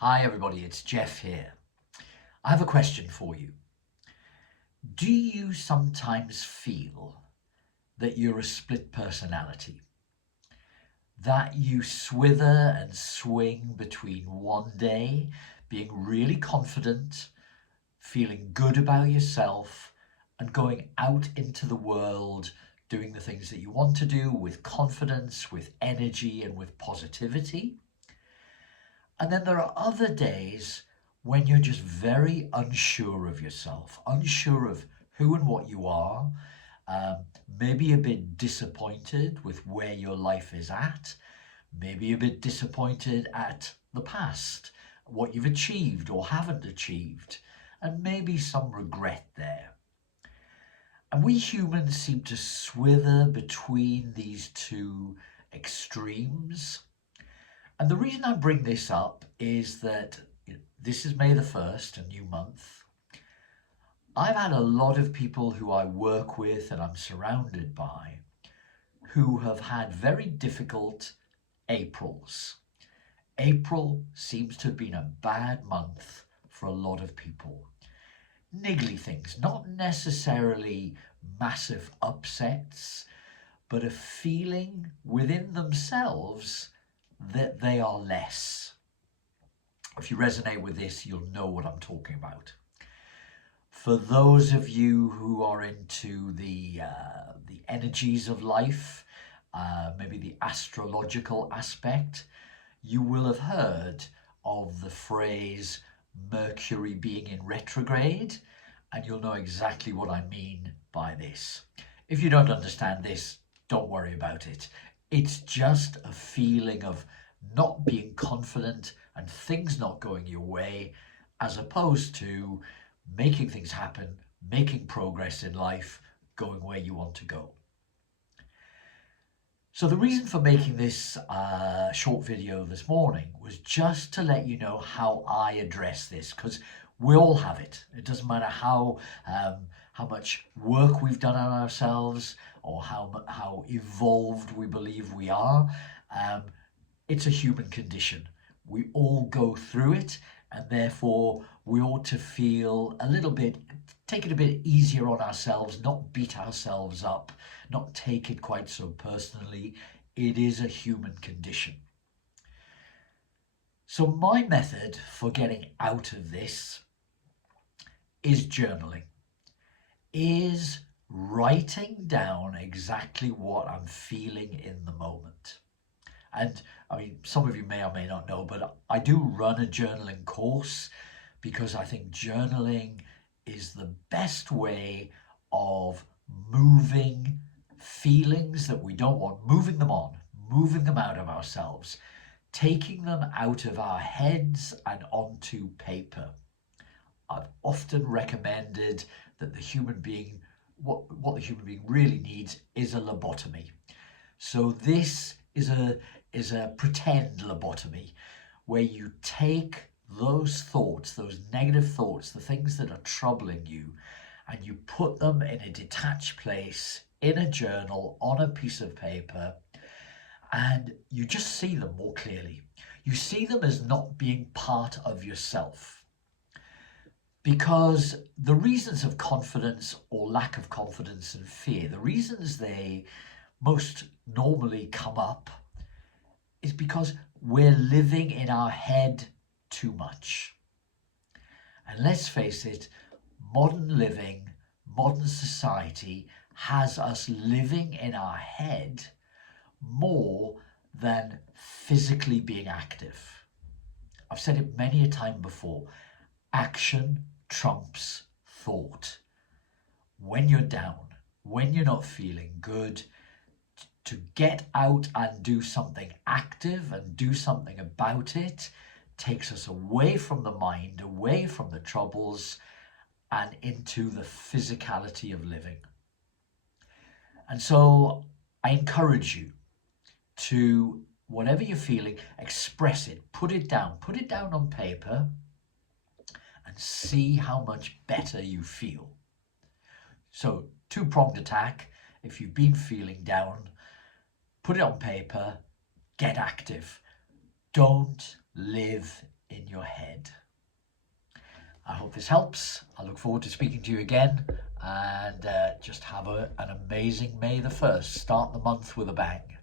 Hi everybody, it's Geoff here. I have a question for you. Do you sometimes feel that you're a split personality? That you swither and swing between one day being really confident, feeling good about yourself, and going out into the world doing the things that you want to do with confidence, with energy, and with positivity? And then there are other days when you're just very unsure of yourself, unsure of who and what you are, maybe a bit disappointed with where your life is at, maybe a bit disappointed at the past, what you've achieved or haven't achieved, and maybe some regret there. And we humans seem to swither between these two extremes. And the reason I bring this up is that this is May the 1st, a new month. I've had a lot of people who I work with and I'm surrounded by who have had very difficult Aprils. April seems to have been a bad month for a lot of people. Niggly things, not necessarily massive upsets, but a feeling within themselves that they are less. If you resonate with this, you'll know what I'm talking about. For those of you who are into the energies of life, maybe the astrological aspect, you will have heard of the phrase Mercury being in retrograde, and you'll know exactly what I mean by this. If you don't understand this, don't worry about it. It's just a feeling of not being confident and things not going your way, as opposed to making things happen, making progress in life, going where you want to go. So the reason for making this short video this morning was just to let you know how I address this, because we all have it. It doesn't matter how much work we've done on ourselves or how evolved we believe we are. It's a human condition. We all go through it, and therefore we ought to feel take it a bit easier on ourselves, not beat ourselves up, not take it quite so personally. It is a human condition. So my method for getting out of this is journaling, is writing down exactly what I'm feeling in the moment. And I mean, some of you may or may not know, but I do run a journaling course because I think journaling is the best way of moving feelings that we don't want, moving them on, moving them out of ourselves, taking them out of our heads and onto paper. I've often recommended that the human being, what the human being really needs is a lobotomy. So this is a pretend lobotomy where you take those thoughts, those negative thoughts, the things that are troubling you, and you put them in a detached place in a journal on a piece of paper, and you just see them more clearly. You see them as not being part of yourself. Because the reasons of confidence or lack of confidence and fear, the reasons they most normally come up is because we're living in our head too much. And let's face it, modern living, modern society has us living in our head more than physically being active. I've said it many a time before, action trumps thought. When you're down, when you're not feeling good, to get out and do something active and do something about it takes us away from the mind, away from the troubles, and into the physicality of living. And so I encourage you to, whatever you're feeling, express it, put it down on paper, and see how much better you feel. So, two-pronged attack. If you've been feeling down, put it on paper, get active. Don't live in in your head. I hope this helps. I look forward to speaking to you again, and just have an amazing May the 1st. Start the month with a bang.